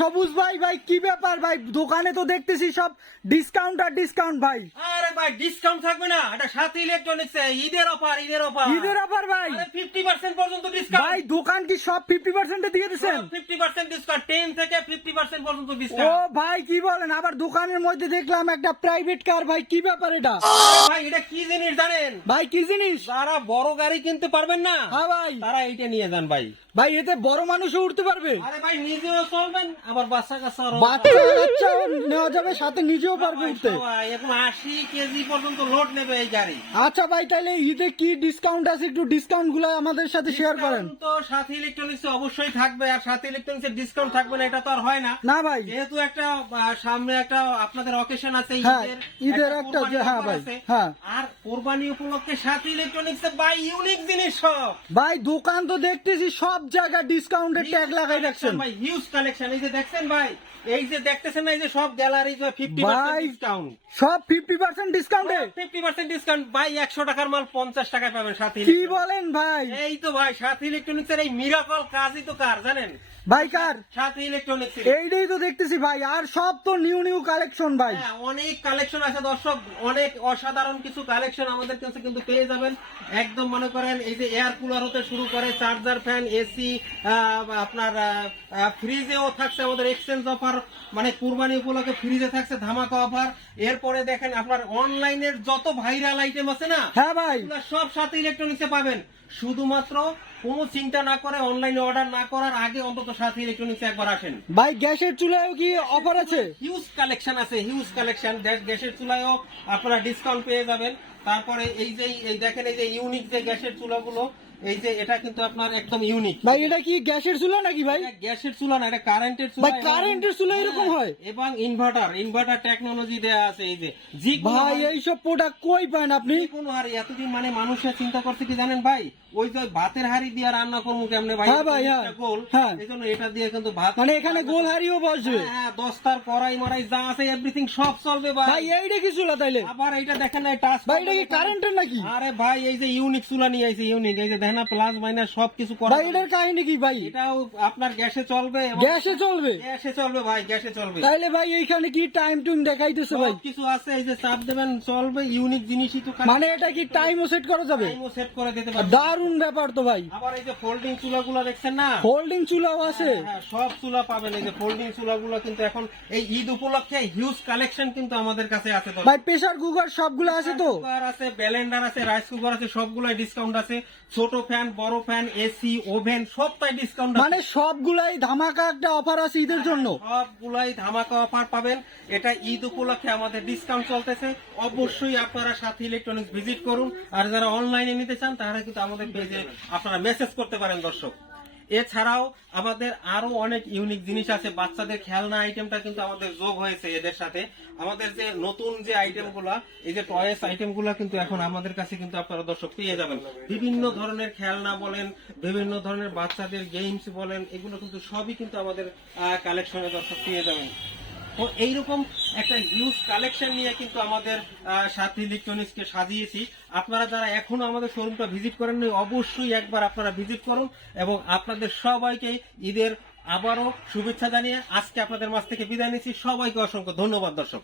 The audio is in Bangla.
সবুজ ভাই, ভাই কি ব্যাপার ভাই? দোকানে তো দেখতেছি সব ডিসকাউন্ট আর ডিসকাউন্ট ভাই। আরে ভাই ডিসকাউন্ট থাকবে না? এটা সাথী ইলেকট্রনিক্স ঈদের অফার, ঈদের অফার, ঈদের অফার ভাই। 50% পর্যন্ত ডিসকাউন্ট ভাই দোকান কি সব 50% দিয়ে দিচ্ছেন? 50% ডিসকাউন্ট, 10 থেকে 50% পর্যন্ত ও ডিসকাউন্ট। ভাই কি বলেন? আবার দোকানের মধ্যে দেখলাম একটা প্রাইভেট কার, ভাই কি ব্যাপার এটা? ভাই এটা কি জিনিস জানেন? ভাই কি জিনিস? যারা বড় গাড়ি কিনতে পারবেন না, হ্যাঁ ভাই। তারা এইটা নিয়ে যান ভাই। ভাই এতে বড় মানুষও উঠতে পারবে? আরে ভাই নিজেও চলবেন, আবার বাচ্চা কাচ্চা বাচ্চা নেওয়া যাবে, সাথে নিজেও পারবে উঠতে। এখন 80 কেজি পর্যন্ত লোড নেবে এই গাড়ি। আচ্ছা ভাই, তাহলে ঈদে কি ডিসকাউন্ট আছে? একটু ডিসকাউন্ট গুলো আমাদের সাথে শেয়ার করেন। ডিসকাউন্ট তো সাথী ইলেকট্রনিক্স অবশ্যই থাকবে, আর সাথী ইলেকট্রনিক্স এর ডিসকাউন্ট থাকবে না এটা তো আর হয় না। না ভাই, যেহেতু একটা সামনে একটা আপনাদের অকেশন আছে, হ্যাঁ, ঈদের একটা কোরবানি হ্যাঁ অফার ভাই, আছে। হ্যাঁ। আর কোরবানি উপলক্ষে সাথী ইলেকট্রনিক্স এ বাই ইউনিক জিনিস সব। ভাই দোকান তো দেখতেছি সব জায়গায় ডিসকাউন্টের ট্যাগ লাগাই রাখছেন ভাই, হিউজ কালেকশন। এই যে দেখছেন ভাই, এই যে দেখতেছেন না, এই যে সব গ্যালারি 50% ভাই ডিসকাউন্ট, সব 50% ডিসকাউন্টে। 50% ডিসকাউন্ট ভাই। 100 টাকার মাল 50 টাকায় পাবেন সাথী কি ইলেকট্রনিক্স। বলেন ভাই? এই তো ভাই সাথী ইলেকট্রনিক্স এর এই মিরাকল কাজই তো কার জানেন? ভাই কার? সাথী ইলেকট্রনিক্স। এইটাই তো দেখতেছি ভাই, আর সব তো নিউ নিউ কালেকশন ভাই। হ্যাঁ, অনেক কালেকশন আছে দর্শক, অনেক অসাধারণ কিছু কালেকশন আমাদের কাছে কিন্তু পেয়ে যাবেন। একদম মনে করেন এই যে এয়ার কুলার হতে শুরু করে চার্জার, ফ্যান, এসি, আপনার ফ্রিজেও থাকছে আমাদের এক্সচেঞ্জ অফার, মানে কুরবানি উপলক্ষে ফ্রিজে থাকছে ধামাকা অফার। এরপরে দেখেন আপনার অনলাইনের যত ভাইরাল আইটেম আছে না, হ্যাঁ ভাই, এগুলো সব সাথে ইলেকট্রনিক্সে পাবেন। শুধুমাত্র কোনো চিন্তা না করে অনলাইনে অর্ডার না করার আগে অন্তত সাথে ইলেকট্রনিক্সে একবার আসেন। ভাই গ্যাসের চুলায়ও কি অফার আছে? হিউজ কালেকশন আছে, হিউজ কালেকশন। গ্যাসের চুলায়ও আপনারা ডিসকাউন্ট পেয়ে যাবেন। তারপরে এই যে এই দেখেন, এই যে ইউনিক যে গ্যাসের চুলাগুলো, এই যে এটা কিন্তু আপনার একদম ইউনিক। ভাই এটা কি গ্যাসের চুলা নাকি ভাই? এটা গ্যাসের চুলা না, এটা কারেন্টের চুলা। ভাই কারেন্টের চুলা এরকম হয়? এবং ইনভার্টার টেকনোলজি দেয়া আছে। এই যে ভাই এইসব প্রোডাক্ট কই পান আপনি? কোন হাড়ি এতদিন মানে মানুষের চিন্তা করছে কি জানেন ভাই, ওই যে ভাতের হাড়ি দিয়ে রান্না করবো কেমনে ভাই? হ্যাঁ ভাই, হ্যাঁ, গোল, হ্যাঁ। এই জন্য এটা দিয়ে কিন্তু ভাত, মানে এখানে গোল হাড়িও বসবে? হ্যাঁ, দস্তার কড়াই মড়াই যা আছে এভরিথিং সব চলবে ভাই। ভাই এইটা কি চুলা তাইলে? আবার এইটা দেখেন না, টাচ। ভাই এটা কি কারেন্টের নাকি? আরে ভাই এই যে ইউনিক চুলা নিয়ে আইছে, ইউনিক। এই যে দেখেন না, প্লাস মাইনাস সবকিছু করা। ভাই এটার কাহিনী কি ভাই? এটাও আপনার গ্যাসে চলবে। গ্যাসে চলবে? গ্যাসে চলবে ভাই, গ্যাসে চলবে। তাইলে ভাই এইখানে কি টাইম টুম দেখাইতেছে ভাই? কিছু আছে, এই যে চাপ দেবেন চলবে, ইউনিক জিনিসই তো। মানে এটা কি টাইমও সেট করা যাবে? টাইমও সেট করে দিতে পারবে। দারুণ ব্যাপার তো ভাই। আবার এই যে ফোল্ডিং চুলাগুলো দেখছেন না, হোল্ডিং চুলাও আছে? হ্যাঁ, সব চুলা পাবেন। এই যে ফোল্ডিং চুলাগুলো কিন্তু এখন এই ঈদ উপলক্ষে হিউজ কালেকশন কিন্তু আমাদের কাছে আছে। তো ভাই প্রেসার কুকার সবগুলো আছে তো? কুকার আছে, ব্লেন্ডার আছে, রাইস কুকার আছে, সবগুলাই ডিসকাউন্ট আছে। ছোট ফ্যান, বড় ফ্যান, এসি, ওভেন সবটাই ডিসকাউন্ট আছে। মানে সবগুলাই ধামাকা একটা অফার আছে ঈদের জন্য? সবগুলাই ধামাকা অফার পাবেন। এটা ঈদ উপলক্ষে আমাদের ডিসকাউন্ট চলতেছে। অবশ্যই আপনারা সাথী ইলেকট্রনিক্স ভিজিট করুন। আর যারা অনলাইনে নিতে চান তারা কিন্তু আমাদের পেজে আপনারা মেসেজ করতে পারেন দর্শক। এছাড়াও আমাদের আরো অনেক ইউনিক জিনিস আছে। বাচ্চাদের খেলনা আইটেমটা কিন্তু আমাদের যোগ হয়েছে এদের সাথে। আমাদের যে নতুন যে আইটেমগুলা, এই যে টয়েস আইটেমগুলা কিন্তু এখন আমাদের কাছে কিন্তু আপনারা দর্শক পেয়ে যাবেন। বিভিন্ন ধরনের খেলনা বলেন, বিভিন্ন ধরনের বাচ্চাদের গেমস বলেন, এগুলো কিন্তু সবই কিন্তু আমাদের কালেকশনে দর্শক পেয়ে যাবেন। তো এইরকম একটা হিউজ কালেকশন নিয়ে কিন্তু আমাদের সাথী ইলেকট্রনিক্স কে সাজিয়েছি। আপনারা যারা এখনো আমাদের শোরুমটা ভিজিট করেননি, অবশ্যই একবার আপনারা ভিজিট করুন। এবং আপনাদের সবাইকে ঈদের আবারও শুভেচ্ছা জানিয়ে আজকে আপনাদের মাঝ থেকে বিদায় নিচ্ছি। সবাইকে অসংখ্য ধন্যবাদ দর্শক।